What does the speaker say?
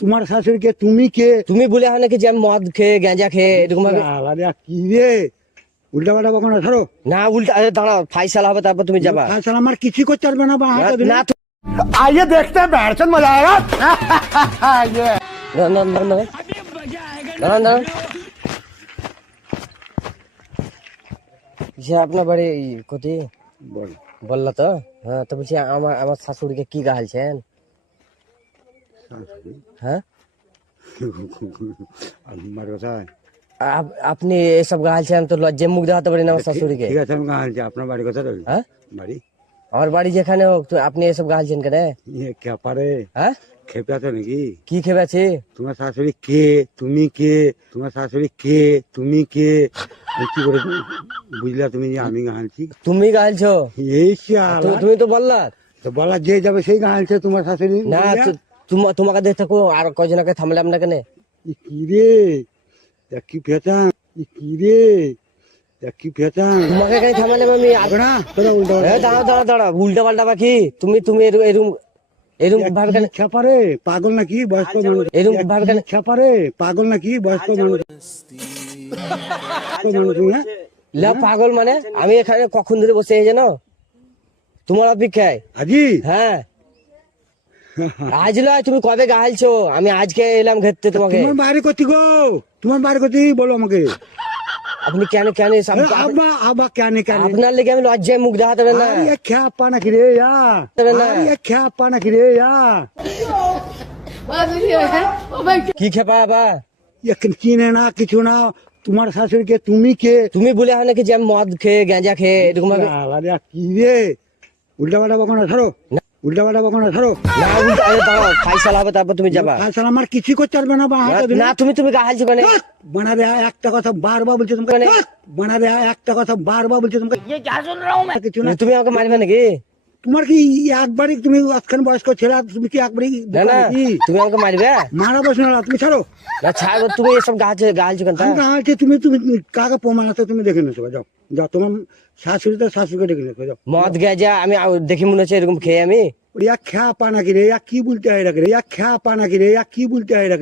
তোমার শাশুড়িকে তুমি কে? তুমি বলে হয় নাকি যে আমি মদ খেয়ে গাঁজা খেয়ে এরকম ভাবে? আলাদা কি রে, উল্টা পাল্টা বকো না, ছাড়ো। না উল্টা, আরে দাঁড়াও, ফাইসালা হবে তারপর তুমি যাবা। আচ্ছা, আমার কিছু করতে পারবে না, বা হাতে দিলে। না आइए देखते हैं, बैठ मजा आएगा। দাঁড়ান দাঁড়ান, যে আপনার বাড়ি কোথায় বল। বললা তো? হ্যাঁ, তো বলছি আমার আমার শাশুড়িকে কি গালছেন? হ্যাঁ, আমার কথা আপনি এসব গালছেন, তো লজ্জে মুখ দেখাতে পারি না আমার শাশুড়িকে। ঠিক আছে, আমি গালছি। আপনার বাড়ি কথা রবি? হ্যাঁ, বাড়ি আমার বাড়ি যেখানে হোক, তো আপনি এসব গালছেন কেন? কে পারে? হ্যাঁ, খেপে আছো নাকি? কি খেপেছে? তোমার শাশুড়ি কে? তুমি কে? তোমার শাশুড়ি কে? তুমি কে? কি করে বুঝলা তুমি যে আমি গালছি? তুমি গালছো? এই শালা, তুমি তো বললা তো বলা যে যাবে সেই গালছে তোমার শাশুড়ি। না। তোমাকে দেখতে আর কয়জনকে থামলাম না কেন? কি রে, কি পেতাম? কি রে, কি পেতাম? তোমাকে কেন থামালাম আমি? না তোরা উল্টা দাঁড়া, উল্টা পাল্টা বাকি। তুমি এরম ভাবে কেন? ছাপারে পাগল নাকি বয়স্ক মানুষ? এরম ভাবে কেন? ছাপারে পাগল নাকি বয়স্ক মানুষ? হ্যাঁ? লা পাগল মানে? আমি এখানে কখন ধরে বসে জানো, তোমার অপেক্ষায়। আজি হ্যাঁ, আজ নয়, তুমি কবে গালছো? আমি আজকে এলাম ঘেরতে তোমাকে। তোমার বাড়ি করছি গো, তোমার বাড়ি করছি, বলো আমাকে। আপনি কেন আবা কেন কেন? আপনার লেগে আমি লজ্জায় মুখ দেখাতে পারি না। খ্যাপা নাকি রে খ্যাপা নাকি রে? কি খেপা আবার? চিনে না কিছু না। তোমার শাশুড়িকে তুমি কে? তুমি বলে হয় নাকি যে আমি মদ খেয়ে গাঁজা খেয়ে এরকম ভাবে? আলাদা কি রে, উল্টা পাল্টা বকো না, ছাড়ো। উল্টা পাল্টা বকো না, ছাড়ো। না উল্টা, আরে দাঁড়াও, ফাইসালা হবে তারপর তুমি যাবা। আচ্ছা, আমার কিছু করতে পারবে না, বা হাতে দিলে। না তুমি গালছো কেন? বানাবে একটা কথা বারবার বলছে তোমাকে। বানাবে একটা কথা বারবার বলছে তোমাকে। কিছু না। তুমি আমাকে মারবে নাকি? তোমার কি একবারই, তুমি আজকাল বয়স্ক ছেলে, আর তুমি কি একবারই না না, তুমি আমাকে মারবে? মারা বসে না, তুমি ছাড়ো। না ছাড়, তুমি এসব গালছো কেন? আমি গালছি, তুমি তুমি কাকে প্রমাণ আছে তুমি দেখে নেছো, যাও যাও। তোমার শাশুড়ি তো শাশুড়িকে ডেকে নেছো, যাও। মদ গাঁজা আমি দেখি মনে হচ্ছে এরকম খেয়ে আমি। খ্যা পা নাকি রে, কি বলতে হয় রে? খ্যা পা নাকি রে, কি বলতে হয় রে?